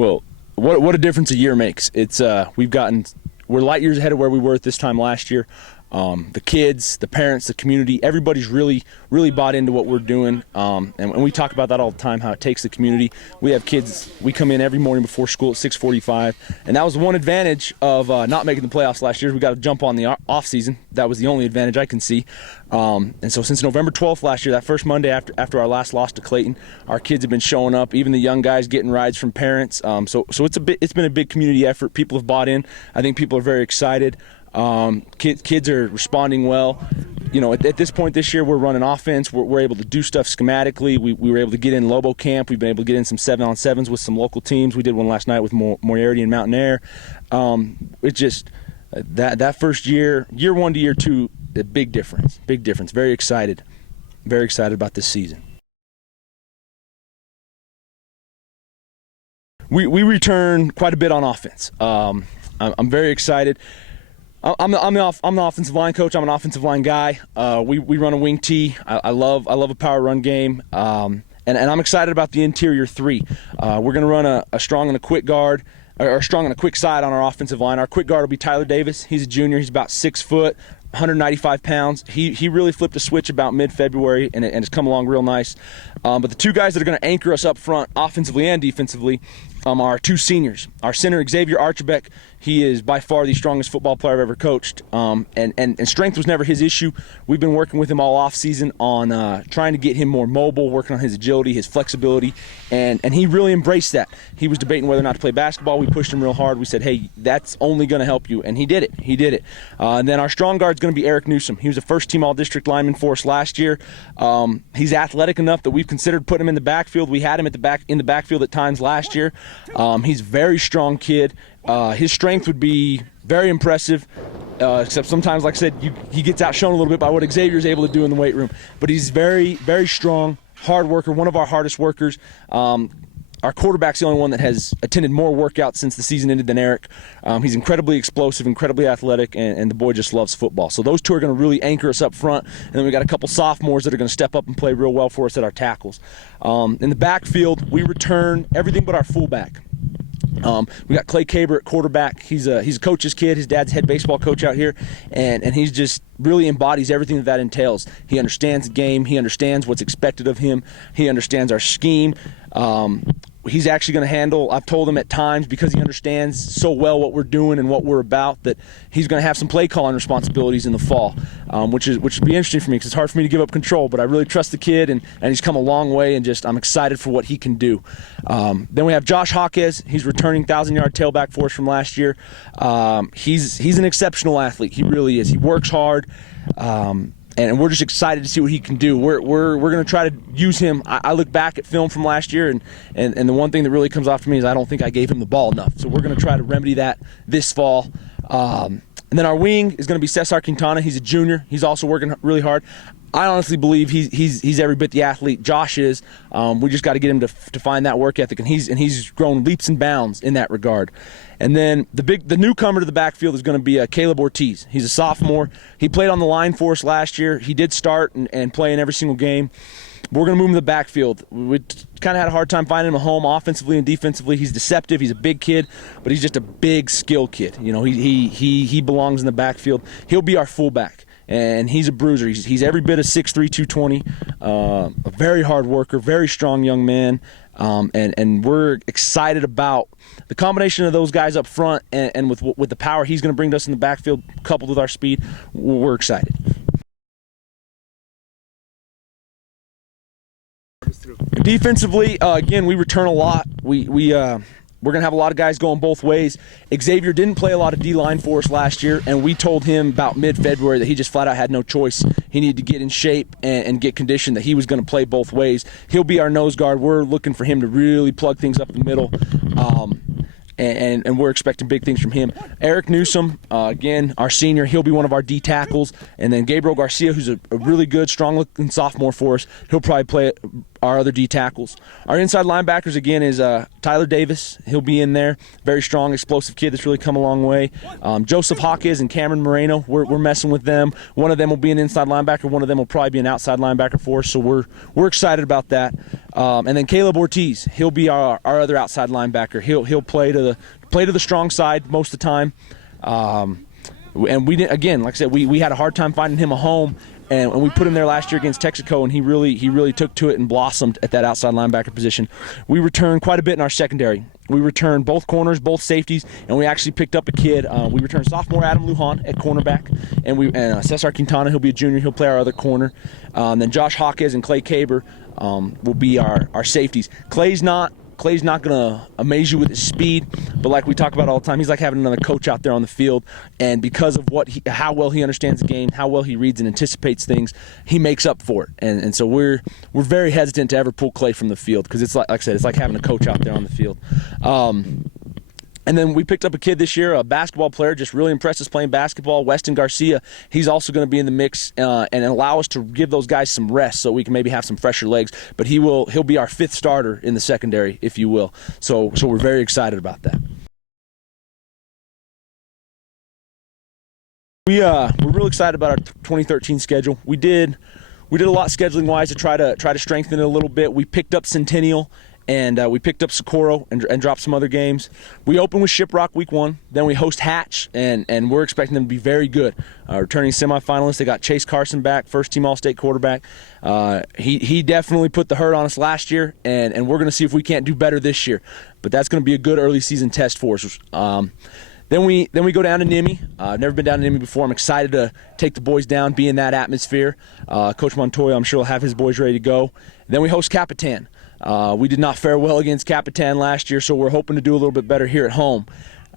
Well, what a difference a year makes. It's we're light years ahead of where we were at this time last year. The kids, the parents, the community, everybody's really bought into what we're doing. And we talk about that all the time, how it takes the community. We have kids, we come in every morning before school at 6:45, and that was one advantage of not making the playoffs last year. We got to jump on the off season. That was the only advantage I can see. And so since November 12th last year, that first Monday after our last loss to Clayton, our kids have been showing up, even the young guys getting rides from parents. So it's been a big community effort. People have bought in. I think people are very excited. Kids are responding well. You know, at this point this year, we're running offense. We're able to do stuff schematically. We were able to get in Lobo Camp. We've been able to get in some 7-on-7s with some local teams. We did one last night with Moriarty and Mountain Air. It's just that first year 1 to year 2, a big difference. Big difference. Very excited about this season. We return quite a bit on offense. I'm very excited. I'm the offensive line coach. I'm an offensive line guy. We run a wing T. I love a power run game. And I'm excited about the interior 3. We're going to run a strong and a quick guard, or strong and a quick side on our offensive line. Our quick guard will be Tyler Davis. He's a junior. He's about 6 foot, 195 pounds. He really flipped a switch about mid-February, and it's come along real nice. But the 2 guys that are going to anchor us up front, offensively and defensively, are 2 seniors. Our center, Xavier Archibek, he is by far the strongest football player I've ever coached, and strength was never his issue. We've been working with him all off-season on trying to get him more mobile, working on his agility, his flexibility, and he really embraced that. He was debating whether or not to play basketball. We pushed him real hard. We said, hey, that's only going to help you, and he did it. And then our strong guard is going to be Eric Newsom. He was a first-team all-district lineman for us last year. He's athletic enough that we've considered putting him in the backfield. We had him in the backfield at times last year. He's a very strong kid. His strength would be very impressive, except sometimes, like I said, he gets outshone a little bit by what Xavier's able to do in the weight room. But he's very, very strong, hard worker, one of our hardest workers. Our quarterback's the only one that has attended more workouts since the season ended than Eric. He's incredibly explosive, incredibly athletic, and the boy just loves football. So those 2 are going to really anchor us up front. And then we got a couple sophomores that are going to step up and play real well for us at our tackles. In the backfield, we return everything but our fullback. We got Clay Caber at quarterback. He's a coach's kid. His dad's head baseball coach out here, and he's just really embodies everything that entails. He understands the game. He understands what's expected of him. He understands our scheme. He's actually going to handle, I've told him at times, because he understands so well what we're doing and what we're about, that he's going to have some play calling responsibilities in the fall, which would be interesting for me because it's hard for me to give up control, but I really trust the kid, and he's come a long way, and I'm excited for what he can do. Then we have Josh Hawkes. He's returning 1,000-yard tailback for us from last year. He's an exceptional athlete. He really is. He works hard. And we're just excited to see what he can do. We're going to try to use him. I look back at film from last year, and the one thing that really comes off to me is I don't think I gave him the ball enough. So we're going to try to remedy that this fall. And then our wing is going to be Cesar Quintana. He's a junior. He's also working really hard. I honestly believe he's every bit the athlete Josh is. We just got to get him to find that work ethic, and he's grown leaps and bounds in that regard. And then the newcomer to the backfield is going to be Caleb Ortiz. He's a sophomore. He played on the line for us last year. He did start and play in every single game. We're going to move him to the backfield. We kind of had a hard time finding him a home offensively and defensively. He's deceptive. He's a big kid, but he's just a big skill kid. You know, he belongs in the backfield. He'll be our fullback. And he's a bruiser. He's every bit of 6'3", 220, a very hard worker, very strong young man. And we're excited about the combination of those guys up front and with the power he's going to bring to us in the backfield, coupled with our speed. We're excited. Defensively, again, we return a lot. We're going to have a lot of guys going both ways. Xavier didn't play a lot of D-line for us last year, and we told him about mid-February that he just flat out had no choice. He needed to get in shape and get conditioned, that he was going to play both ways. He'll be our nose guard. We're looking for him to really plug things up the middle, and we're expecting big things from him. Eric Newsom, again, our senior, he'll be one of our D tackles. And then Gabriel Garcia, who's a really good, strong-looking sophomore for us, he'll probably play our other D tackles. Our inside linebackers, again, is Tyler Davis. He'll be in there. Very strong, explosive kid that's really come a long way. Joseph Hawkes and Cameron Moreno, we're messing with them. One of them will be an inside linebacker. One of them will probably be an outside linebacker for us, so we're excited about that. And then Caleb Ortiz, he'll be our other outside linebacker. He'll play to the strong side most of the time. And we didn't, again, like I said, we had a hard time finding him a home. And we put him there last year against Texaco, and he really took to it and blossomed at that outside linebacker position. We returned quite a bit in our secondary. We returned both corners, both safeties, and we actually picked up a kid. We returned sophomore Adam Lujan at cornerback, and Cesar Quintana, he'll be a junior. He'll play our other corner. Then Josh Hawkes and Clay Caber will be our safeties. Clay's not going to amaze you with his speed, but like we talk about all the time, he's like having another coach out there on the field. And because of how well he understands the game, how well he reads and anticipates things, he makes up for it. And so we're very hesitant to ever pull Clay from the field because it's like I said, it's like having a coach out there on the field. And then we picked up a kid this year, a basketball player, just really impressed us playing basketball, Weston Garcia. He's also going to be in the mix and allow us to give those guys some rest so we can maybe have some fresher legs. But he'll be our fifth starter in the secondary, if you will. So we're very excited about that. We're real excited about our 2013 schedule. We did a lot scheduling-wise to try to strengthen it a little bit. We picked up Centennial. And we picked up Socorro and dropped some other games. We open with Shiprock week 1. Then we host Hatch, and we're expecting them to be very good. Returning semifinalists, they got Chase Carson back, first-team All-State quarterback. He definitely put the hurt on us last year, and we're going to see if we can't do better this year. But that's going to be a good early season test for us. Then we go down to Nimmy. I've never been down to Nimmy before. I'm excited to take the boys down, be in that atmosphere. Coach Montoya, I'm sure, will have his boys ready to go. Then we host Capitan. We did not fare well against Capitan last year, so we're hoping to do a little bit better here at home.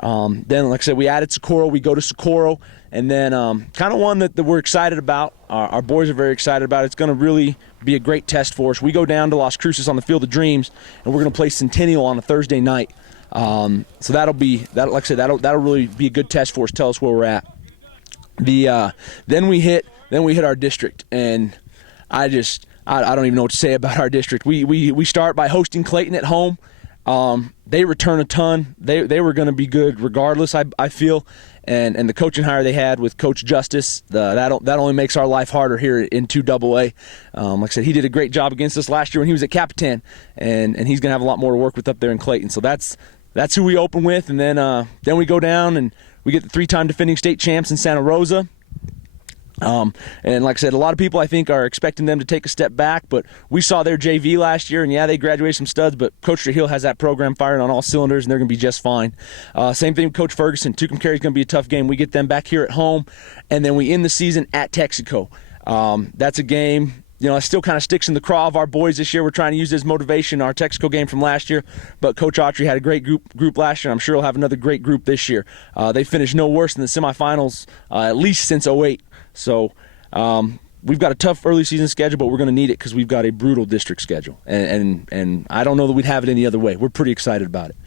Then, like I said, we added Socorro. We go to Socorro. And then kind of one that we're excited about. Our boys are very excited about. It's going to really be a great test for us. We go down to Las Cruces on the Field of Dreams, and we're going to play Centennial on a Thursday night. So that'll really be a good test for us, tell us where we're at. Then we hit our district, and I don't even know what to say about our district. We start by hosting Clayton at home. They return a ton. They were going to be good regardless, I feel. And the coaching hire they had with Coach Justice, that only makes our life harder here in 2AA. Like I said, he did a great job against us last year when he was at Capitan, and he's going to have a lot more to work with up there in Clayton. So that's who we open with, and then we go down and we get the 3-time defending state champs in Santa Rosa. And like I said, a lot of people I think are expecting them to take a step back, but we saw their JV last year, and yeah, they graduated some studs, but Coach Trujillo has that program firing on all cylinders, and they're going to be just fine. Same thing with Coach Ferguson. Tucumcari is going to be a tough game. We get them back here at home, and then we end the season at Texaco. That's a game, it still kind of sticks in the craw of our boys this year. We're trying to use it as motivation, our Texaco game from last year, but Coach Autry had a great group last year, and I'm sure he'll have another great group this year. They finished no worse than the semifinals, at least since '08. So we've got a tough early season schedule, but we're going to need it because we've got a brutal district schedule. And I don't know that we'd have it any other way. We're pretty excited about it.